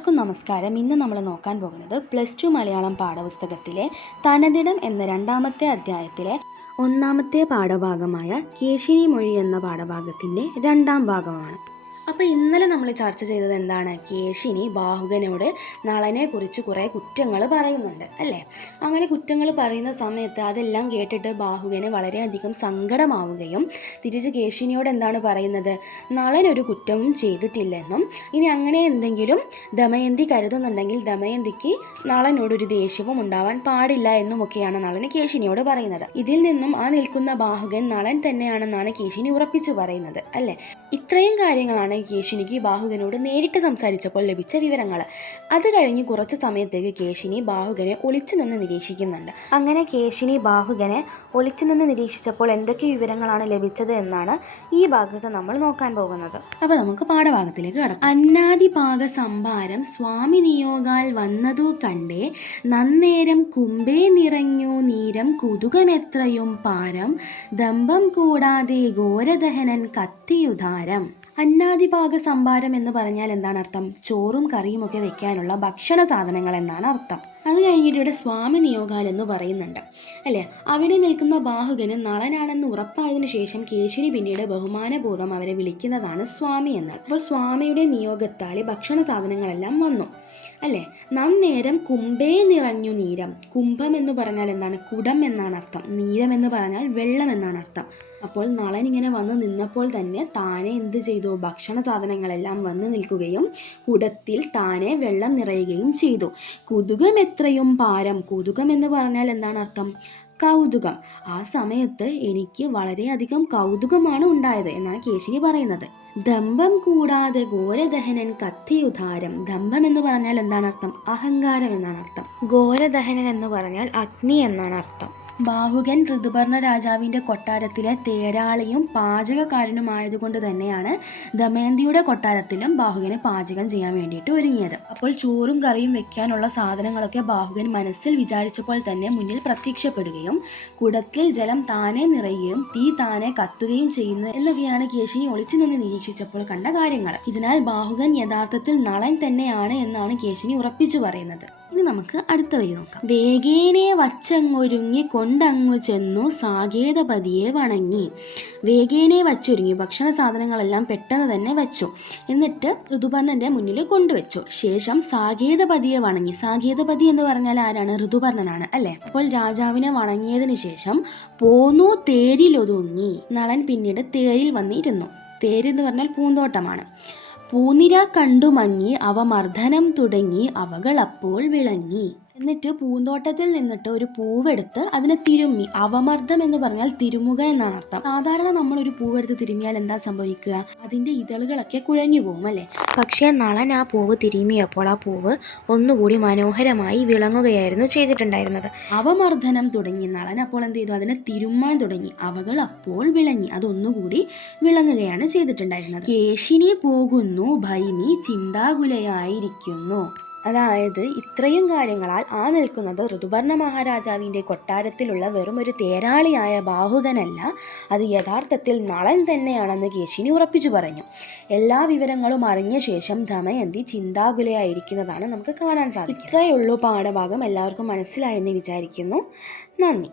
എല്ലാവർക്കും നമസ്കാരം. ഇന്ന് നമ്മൾ നോക്കാൻ പോകുന്നത് +2 മലയാളം പാഠപുസ്തകത്തിലെ തനതിടം എന്ന 2ാമത്തെ അധ്യായത്തിലെ 1ാമത്തെ പാഠഭാഗമായ കേശിനി മൊഴി എന്ന പാഠഭാഗത്തിൻ്റെ 2ാം ഭാഗമാണ്. അപ്പോൾ ഇന്നലെ നമ്മൾ ചർച്ച ചെയ്തത് എന്താണ്? കേശിനി ബാഹുകനോട് നളനെ കുറിച്ച് കുറേ കുറ്റങ്ങൾ പറയുന്നുണ്ട് അല്ലേ? അങ്ങനെ കുറ്റങ്ങൾ പറയുന്ന സമയത്ത് അതെല്ലാം കേട്ടിട്ട് ബാഹുകന് വളരെയധികം സങ്കടമാവുകയും തിരിച്ച് കേശിനിയോട് എന്താണ് പറയുന്നത്? നളനൊരു കുറ്റവും ചെയ്തിട്ടില്ലെന്നും ഇനി അങ്ങനെ എന്തെങ്കിലും ദമയന്തി കരുതുന്നുണ്ടെങ്കിൽ ദമയന്തിക്ക് നളനോടൊരു ദേഷ്യവും ഉണ്ടാവാൻ പാടില്ല എന്നുമൊക്കെയാണ് നളന് കേശിനിയോട് പറയുന്നത്. ഇതിൽ നിന്നും ആ നിൽക്കുന്ന ബാഹുകൻ നളൻ തന്നെയാണെന്നാണ് കേശിനി ഉറപ്പിച്ചു പറയുന്നത് അല്ലേ? ഇത്രയും കാര്യങ്ങളാണ് കേശിനിക്ക് ബാഹുകനോട് നേരിട്ട് സംസാരിച്ചപ്പോൾ ലഭിച്ച വിവരങ്ങൾ. അത് കഴിഞ്ഞ് കുറച്ച് സമയത്തേക്ക് കേശിനി ബാഹുകനെ ഒളിച്ചു നിന്ന് നിരീക്ഷിക്കുന്നുണ്ട്. അങ്ങനെ കേശിനി ബാഹുകനെ ഒളിച്ചു നിന്ന് നിരീക്ഷിച്ചപ്പോൾ എന്തൊക്കെ വിവരങ്ങളാണ് ലഭിച്ചത് എന്നാണ് ഈ ഭാഗത്ത് നമ്മൾ നോക്കാൻ പോകുന്നത്. അപ്പോൾ നമുക്ക് പാഠഭാഗത്തിലേക്ക് കടക്കാം. അന്നാദിപാക സംഭാരം സ്വാമി നിയോഗാൽ വന്നതു കണ്ടേ നന്നേരം കുംഭേ നിറഞ്ഞു നീരം കുതുകമെത്രയും പാരം ദമ്പം കൂടാതെ ഘോരദഹനൻ കത്തിയുധാരം. അന്നാദിപാക സംഭാരം എന്ന് പറഞ്ഞാൽ എന്താണ് അർത്ഥം? ചോറും കറിയും ഒക്കെ വെക്കാനുള്ള ഭക്ഷണ സാധനങ്ങൾ എന്നാണ് അർത്ഥം. അത് കഴിഞ്ഞിട്ട് ഇവിടെ സ്വാമി നിയോഗാൽ എന്ന് പറയുന്നുണ്ട് അല്ലേ? അവിടെ നിൽക്കുന്ന ബാഹുകന് നളനാണെന്ന് ഉറപ്പായതിനു ശേഷം കേശിനി പിന്നീട് ബഹുമാനപൂർവ്വം അവരെ വിളിക്കുന്നതാണ് സ്വാമി എന്നാണ്. അപ്പോൾ സ്വാമിയുടെ നിയോഗത്താൽ ഭക്ഷണ സാധനങ്ങളെല്ലാം വന്നു അല്ലേ? നന്നേരം കുംഭേ നിറഞ്ഞു നീരം. കുംഭം എന്ന് പറഞ്ഞാൽ എന്താണ്? കുടം എന്നാണ് അർത്ഥം. നീരം എന്ന് പറഞ്ഞാൽ വെള്ളം എന്നാണ് അർത്ഥം. അപ്പോൾ നളൻ ഇങ്ങനെ വന്ന് നിന്നപ്പോൾ തന്നെ താനെ എന്ത് ചെയ്തു? ഭക്ഷണ സാധനങ്ങളെല്ലാം വന്ന് നിൽക്കുകയും കുടത്തിൽ താനെ വെള്ളം നിറയുകയും ചെയ്തു. കുതുകം എത്രയും പാരം. കുതുകം എന്ന് പറഞ്ഞാൽ എന്താണ് അർത്ഥം? കൗതുകം. ആ സമയത്ത് എനിക്ക് വളരെയധികം കൗതുകമാണ് ഉണ്ടായത് എന്നാണ് കേശിനി പറയുന്നത്. ദമ്പം കൂടാതെ ഘോരദഹനൻ കത്തിയുധാരം. ദമ്പം എന്ന് പറഞ്ഞാൽ എന്താണ് അർത്ഥം? അഹങ്കാരം എന്നാണ് അർത്ഥം. ഘോരദഹനൻ എന്ന് പറഞ്ഞാൽ അഗ്നി എന്നാണ് അർത്ഥം. ബാഹുകൻ ഋതുപർണ രാജാവിൻ്റെ കൊട്ടാരത്തിലെ തേരാളിയും പാചകക്കാരനുമായതുകൊണ്ട് തന്നെയാണ് ദമയന്തിയുടെ കൊട്ടാരത്തിലും ബാഹുകന് പാചകം ചെയ്യാൻ വേണ്ടിയിട്ട് ഒരുങ്ങിയത്. അപ്പോൾ ചോറും കറിയും വെക്കാനുള്ള സാധനങ്ങളൊക്കെ ബാഹുകൻ മനസ്സിൽ വിചാരിച്ചപ്പോൾ തന്നെ മുന്നിൽ പ്രത്യക്ഷപ്പെടുകയും കുടത്തിൽ ജലം താനെ നിറയുകയും തീ താനെ കത്തുകയും ചെയ്യുന്നത് എന്നൊക്കെയാണ് കേശിനി ഒളിച്ചു നിന്ന് നിരീക്ഷിച്ചപ്പോൾ കണ്ട കാര്യങ്ങൾ. ഇതിനാൽ ബാഹുകൻ യഥാർത്ഥത്തിൽ നളൻ തന്നെയാണ് എന്നാണ് കേശിനി ഉറപ്പിച്ചു പറയുന്നത്. ഇനി നമുക്ക് അടുത്ത വരി നോക്കാം. വേഗേനെ വച്ചങ്ങൊരുങ്ങി കൊണ്ടങ്ങു ചെന്നു സാകേതപതിയെ വണങ്ങി. വേഗേനെ വച്ചൊരുങ്ങി, ഭക്ഷണ സാധനങ്ങളെല്ലാം പെട്ടെന്ന് തന്നെ വെച്ചു. എന്നിട്ട് ഋതുപർണന്റെ മുന്നിൽ കൊണ്ടുവച്ചു. ശേഷം സാകേതപതിയെ വണങ്ങി. സാകേതപതി എന്ന് പറഞ്ഞാൽ ആരാണ്? ഋതുപർണനാണ് അല്ലേ? അപ്പോൾ രാജാവിനെ വണങ്ങിയതിന് ശേഷം പോന്നു തേരിലൊതുങ്ങി. നളൻ പിന്നീട് തേരിൽ വന്നിരുന്നു. തേരെന്ന് പറഞ്ഞാൽ പൂന്തോട്ടമാണ്. പൂനിര കണ്ടു മങ്ങി അവ മർദ്ദനം തുടങ്ങി അവകൾ അപ്പോൾ വിളങ്ങി. എന്നിട്ട് പൂന്തോട്ടത്തിൽ നിന്നിട്ട് ഒരു പൂവെടുത്ത് അതിനെ തിരുമ്മി. അവമർദ്ദം എന്ന് പറഞ്ഞാൽ തിരുമുക എന്നാണ് അർത്ഥം. സാധാരണ നമ്മൾ ഒരു പൂവെടുത്ത് തിരുമ്മിയാൽ എന്താ സംഭവിക്കുക? അതിൻ്റെ ഇതളുകളൊക്കെ കുഴഞ്ഞു പോകും അല്ലേ? പക്ഷേ നളൻ ആ പൂവ് തിരുമ്മിയപ്പോൾ ആ പൂവ് ഒന്നുകൂടി മനോഹരമായി വിളങ്ങുകയായിരുന്നു ചെയ്തിട്ടുണ്ടായിരുന്നത്. അവമർദ്ദനം തുടങ്ങി. നളൻ അപ്പോൾ എന്ത് ചെയ്തു? അതിനെ തിരുമ്മാൻ തുടങ്ങി. അവകൾ അപ്പോൾ വിളങ്ങി. അതൊന്നുകൂടി വിളങ്ങുകയാണ് ചെയ്തിട്ടുണ്ടായിരുന്നത്. കേശിനി പോകുന്നു ഭൈമി ചിന്താകുലയായിരിക്കുന്നു. അതായത് ഇത്രയും കാര്യങ്ങളാൽ ആ നിൽക്കുന്നത് ഋതുപർണ മഹാരാജാവിൻ്റെ കൊട്ടാരത്തിലുള്ള വെറും ഒരു തേരാളിയായ ബാഹുകനല്ല, അത് യഥാർത്ഥത്തിൽ നളൻ തന്നെയാണെന്ന് കേശിനി ഉറപ്പിച്ചു പറഞ്ഞു. എല്ലാ വിവരങ്ങളും അറിഞ്ഞ ശേഷം ദമയന്തി ചിന്താകുലയായിരിക്കുന്നതാണ് നമുക്ക് കാണാൻ സാധിക്കും. ഇത്രയേ ഉള്ളൂ പാഠഭാഗം. എല്ലാവർക്കും മനസ്സിലായെന്ന് വിചാരിക്കുന്നു. നന്ദി.